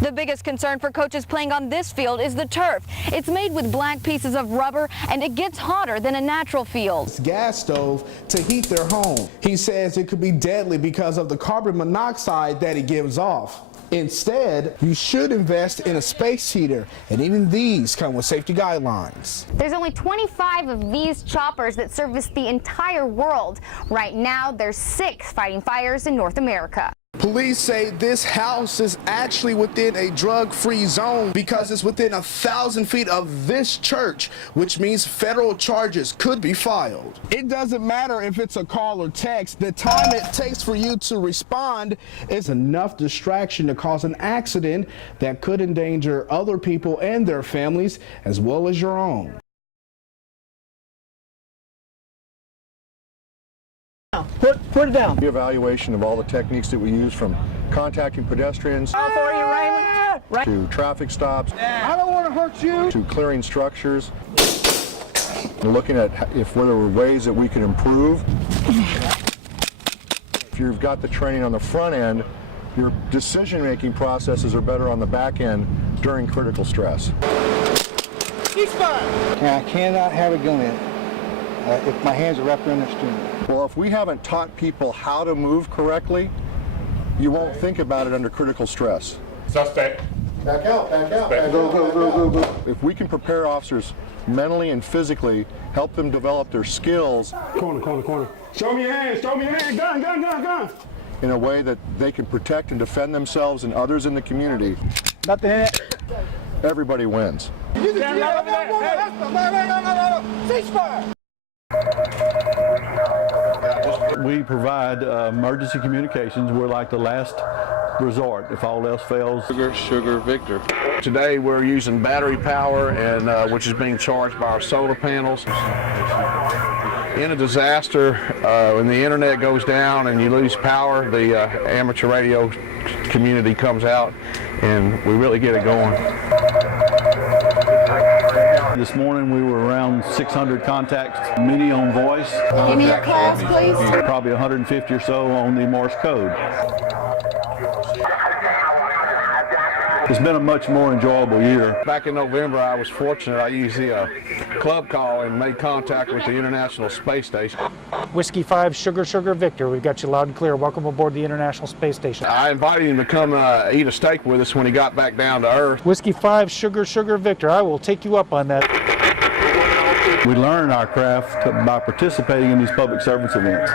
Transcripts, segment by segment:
The biggest concern for coaches playing on this field is the turf. It's made with black pieces of rubber and it gets hotter than a natural field. It's gas stove to heat their home. He says it could be deadly because of the carbon monoxide that it gives off. Instead, you should invest in a space heater, and even these come with safety guidelines. There's only 25 of these choppers that service the entire world. Right now, there's 6 fighting fires in North America. Police say this house is actually within a drug-free zone because it's within 1,000 feet of this church, which means federal charges could be filed. It doesn't matter if it's a call or text. The time it takes for you to respond is enough distraction to cause an accident that could endanger other people and their families as well as your own. Put it down. The evaluation of all the techniques that we use, from contacting pedestrians to traffic stops, I don't want to hurt you, to clearing structures, and looking at if there were ways that we could improve. If you've got the training on the front end, your decision-making processes are better on the back end during critical stress. I cannot have a gun in if my hands are wrapped around the steering. Well, if we haven't taught people how to move correctly, you won't think about it under critical stress. Suspect. Back out, back out. Go. If we can prepare officers mentally and physically, help them develop their skills. Corner. Show me your hands, gun. In a way that they can protect and defend themselves and others in the community. Nothing in it. Everybody wins. Ceasefire! We provide emergency communications. We're like the last resort if all else fails. Sugar, Victor. Today we're using battery power, and which is being charged by our solar panels. In a disaster, when the internet goes down and you lose power, the amateur radio community comes out and we really get it going. This morning we were around 600 contacts, many on voice. Give me your class, please. Probably 150 or so on the Morse code. It's been a much more enjoyable year. Back in November, I was fortunate. I used the club call and made contact with the International Space Station. Whiskey 5, Sugar, Victor. We've got you loud and clear. Welcome aboard the International Space Station. I invited him to come eat a steak with us when he got back down to Earth. Whiskey 5, Sugar, Victor. I will take you up on that. We learn our craft by participating in these public service events.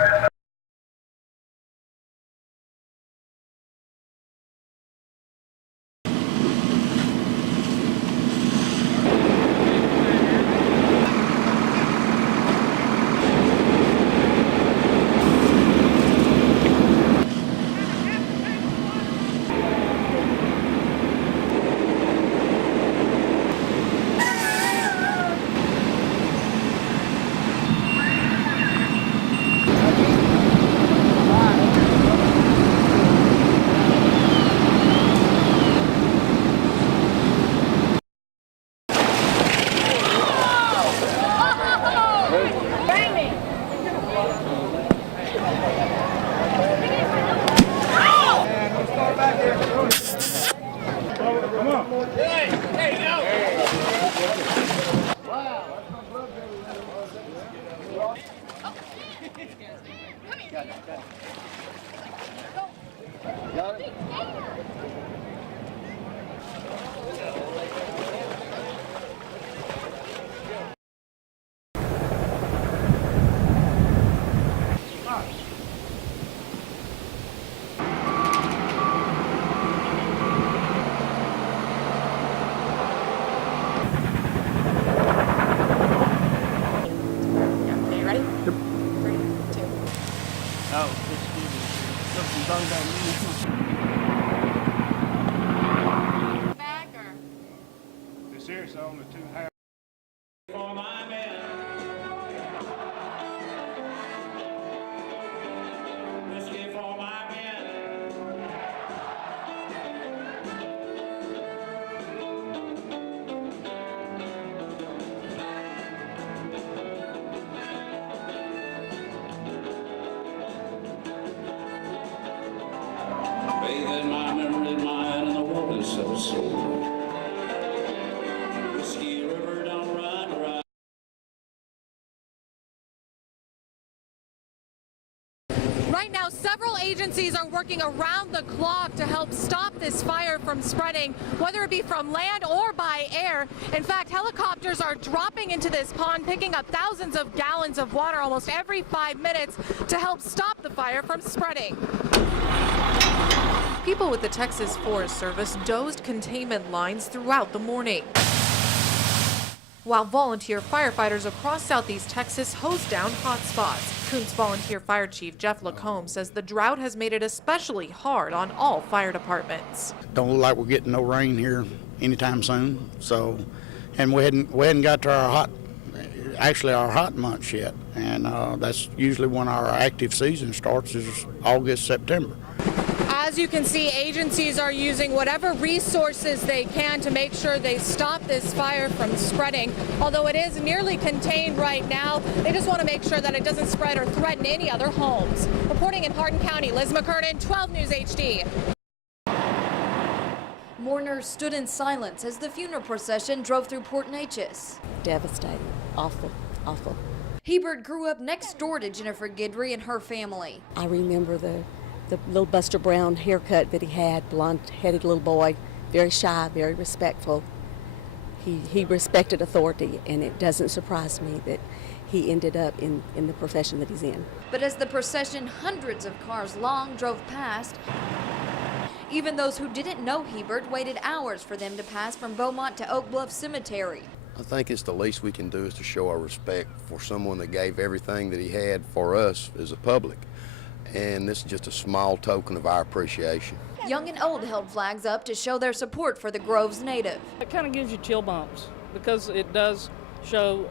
Right now, several agencies are working around the clock to help stop this fire from spreading, whether it be from land or by air. In fact, helicopters are dropping into this pond, picking up thousands of gallons of water almost every 5 minutes to help stop the fire from spreading. People with the Texas Forest Service dozed containment lines throughout the morning, while volunteer firefighters across southeast Texas hosed down hotspots. Coons Volunteer Fire Chief Jeff Lacombe says the drought has made it especially hard on all fire departments. Don't look like we're getting no rain here anytime soon. So, and we hadn't got to our hot months yet, and that's usually when our active season starts, is August, September. As you can see, agencies are using whatever resources they can to make sure they stop this fire from spreading. Although it is nearly contained right now, they just want to make sure that it doesn't spread or threaten any other homes. Reporting in Hardin County, Liz McKernan, 12 News HD. Mourners stood in silence as the funeral procession drove through Port Neches. Devastating. Awful. Awful. Hebert grew up next door to Jennifer Guidry and her family. I remember the little Buster Brown haircut that he had, blonde-headed little boy, very shy, very respectful. He respected authority, and it doesn't surprise me that he ended up in the profession that he's in. But as the procession, hundreds of cars long, drove past, even those who didn't know Hebert waited hours for them to pass from Beaumont to Oak Bluff Cemetery. I think it's the least we can do is to show our respect for someone that gave everything that he had for us as a public. And this is just a small token of our appreciation. Young and old held flags up to show their support for the Grove's native. It kind of gives you chill bumps because it does show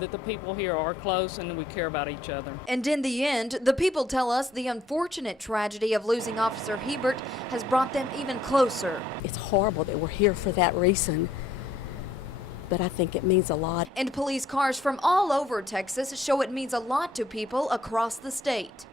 that the people here are close and we care about each other. And in the end, the people tell us the unfortunate tragedy of losing Officer Hebert has brought them even closer. It's horrible that we're here for that reason, but I think it means a lot. And police cars from all over Texas show it means a lot to people across the state.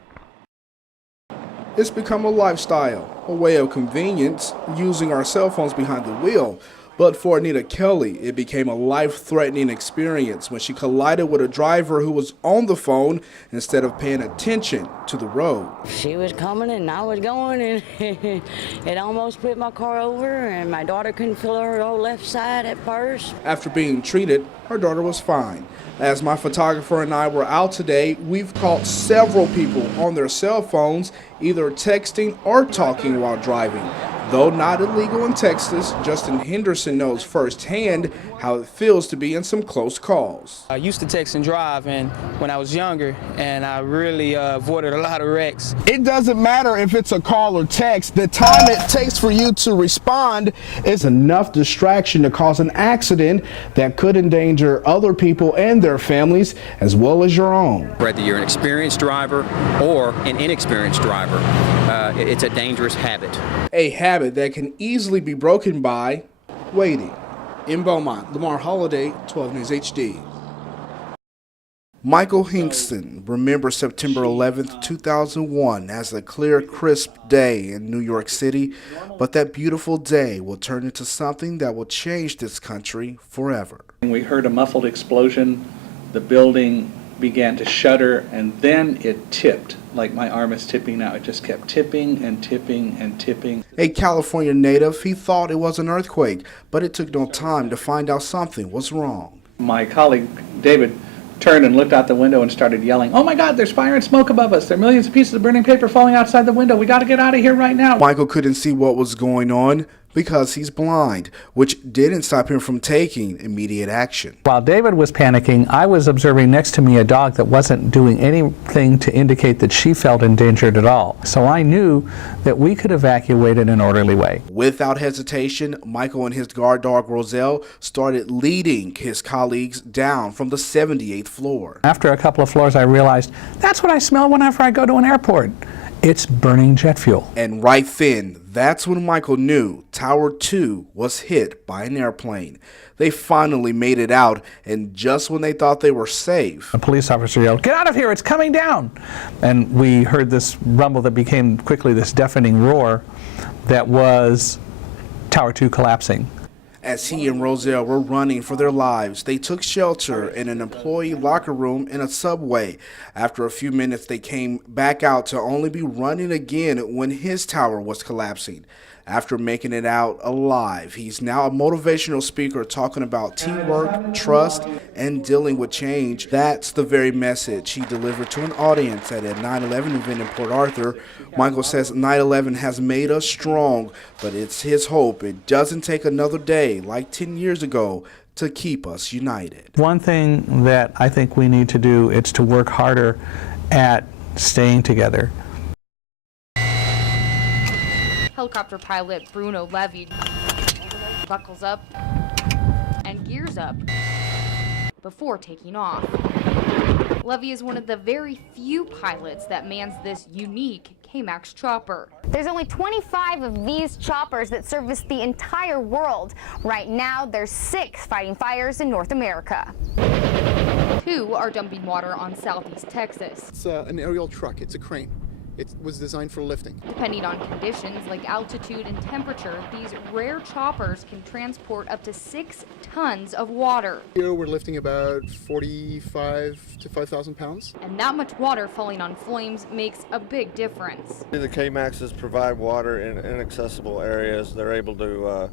It's become a lifestyle, a way of convenience, using our cell phones behind the wheel. But for Anita Kelly, it became a life-threatening experience when she collided with a driver who was on the phone instead of paying attention to the road. She was coming and I was going, and it almost put my car over, and my daughter couldn't feel her whole left side at first. After being treated, her daughter was fine. As my photographer and I were out today, we've caught several people on their cell phones, either texting or talking while driving. Though not illegal in Texas, Justin Henderson knows firsthand how it feels to be in some close calls. I used to text and drive and when I was younger, and I really avoided a lot of wrecks. It doesn't matter if it's a call or text. The time it takes for you to respond is enough distraction to cause an accident that could endanger other people and their families as well as your own. Whether you're an experienced driver or an inexperienced driver, it's a dangerous habit. A habit that can easily be broken by waiting. In Beaumont, Lamar Holliday, 12 News HD. Michael Hingston remembers September 11th, 2001 as a clear, crisp day in New York City, but that beautiful day will turn into something that will change this country forever. We heard a muffled explosion, the building began to shudder, and then it tipped, like my arm is tipping now. It just kept tipping and tipping and tipping. A California native, he thought it was an earthquake, but it took no time to find out something was wrong. My colleague, David, turned and looked out the window and started yelling, "Oh my God, there's fire and smoke above us. There are millions of pieces of burning paper falling outside the window. We got to get out of here right now." Michael couldn't see what was going on because he's blind, which didn't stop him from taking immediate action. While David was panicking, I was observing next to me a dog that wasn't doing anything to indicate that she felt endangered at all. So I knew that we could evacuate in an orderly way. Without hesitation, Michael and his guard dog Roselle started leading his colleagues down from the 78th floor. After a couple of floors, I realized that's what I smell whenever I go to an airport. It's burning jet fuel. And right then, that's when Michael knew Tower 2 was hit by an airplane. They finally made it out, and just when they thought they were safe, a police officer yelled, "Get out of here, it's coming down!" And we heard this rumble that became quickly this deafening roar that was Tower 2 collapsing. As he and Roselle were running for their lives, they took shelter in an employee locker room in a subway. After a few minutes, they came back out to only be running again when his tower was collapsing. After making it out alive, he's now a motivational speaker talking about teamwork, trust, and dealing with change. That's the very message he delivered to an audience at a 9/11 event in Port Arthur. Michael says 9/11 has made us strong, but it's his hope it doesn't take another day like 10 years ago to keep us united. One thing that I think we need to do is to work harder at staying together. Helicopter pilot Bruno Levy buckles up and gears up before taking off. Levy is one of the very few pilots that mans this unique K-MAX chopper. There's only 25 of these choppers that service the entire world. Right now, there's 6 fighting fires in North America. 2 are dumping water on southeast Texas. It's an aerial truck. It's a crane. It was designed for lifting. Depending on conditions like altitude and temperature, these rare choppers can transport up to 6 tons of water. Here we're lifting about 45 to 5,000 pounds. And that much water falling on flames makes a big difference. The K-MAXs provide water in inaccessible areas. They're able to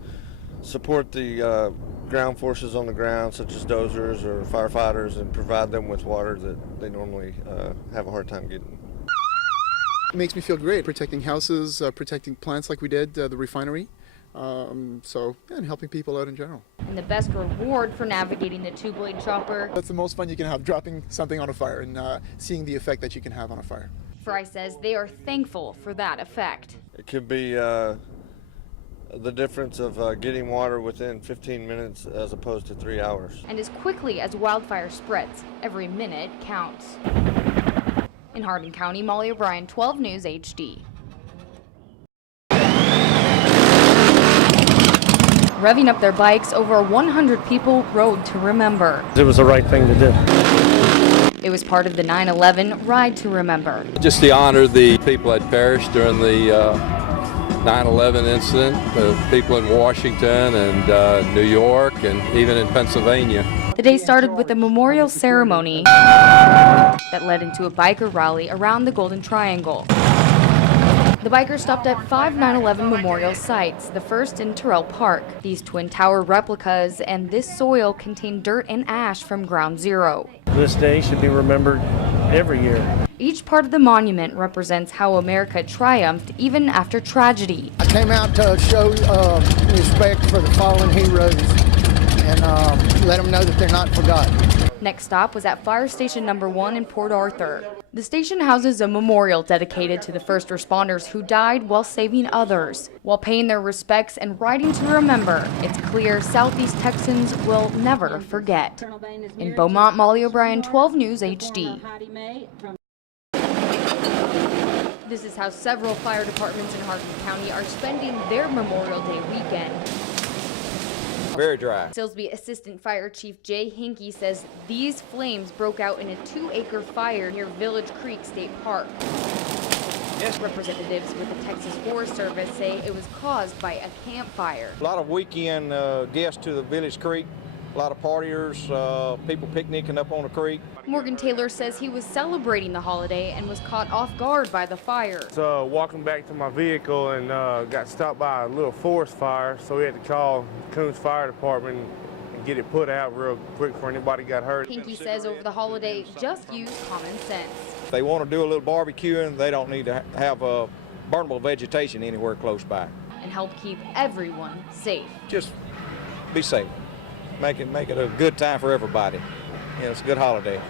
support the ground forces on the ground, such as dozers or firefighters, and provide them with water that they normally have a hard time getting. It makes me feel great, protecting houses, protecting plants like we did, the refinery, and helping people out in general. And the best reward for navigating the 2-blade chopper. That's the most fun you can have, dropping something on a fire and seeing the effect that you can have on a fire. Fry says they are thankful for that effect. It could be the difference of getting water within 15 minutes as opposed to 3 hours. And as quickly as wildfire spreads, every minute counts. In Hardin County, Molly O'Brien, 12 News HD. Revving up their bikes, over 100 people rode to remember. It was the right thing to do. It was part of the 9/11 Ride to Remember. Just to honor the people that perished during the 9/11 incident, the people in Washington and New York and even in Pennsylvania. The day started with a memorial ceremony that led into a biker rally around the Golden Triangle. The bikers stopped at 5 9/11 memorial sites, the first in Terrell Park. These twin tower replicas and this soil contain dirt and ash from Ground Zero. This day should be remembered every year. Each part of the monument represents how America triumphed even after tragedy. I came out to show respect for the fallen heroes and let them know that they're not forgotten. Next stop was at Fire Station Number 1 in Port Arthur. The station houses a memorial dedicated to the first responders who died while saving others. While paying their respects and riding to remember, it's clear Southeast Texans will never forget. In Beaumont, Molly O'Brien, 12 News HD. This is how several fire departments in Hardin County are spending their Memorial Day weekend. Very dry. Silsbee Assistant Fire Chief Jay Hinkey says these flames broke out in a 2-acre fire near Village Creek State Park. Representatives with the Texas Forest Service say it was caused by a campfire. A lot of weekend guests to the Village Creek, a lot of partiers, people picnicking up on the creek. Morgan Taylor says he was celebrating the holiday and was caught off guard by the fire. So walking back to my vehicle and got stopped by a little forest fire, so we had to call Coons Fire Department and get it put out real quick before anybody got hurt. Hinkey says over the holiday, just use common sense. If they want to do a little barbecuing, they don't need to have burnable vegetation anywhere close by. And help keep everyone safe. Just be safe. Make it a good time for everybody. It's a good holiday.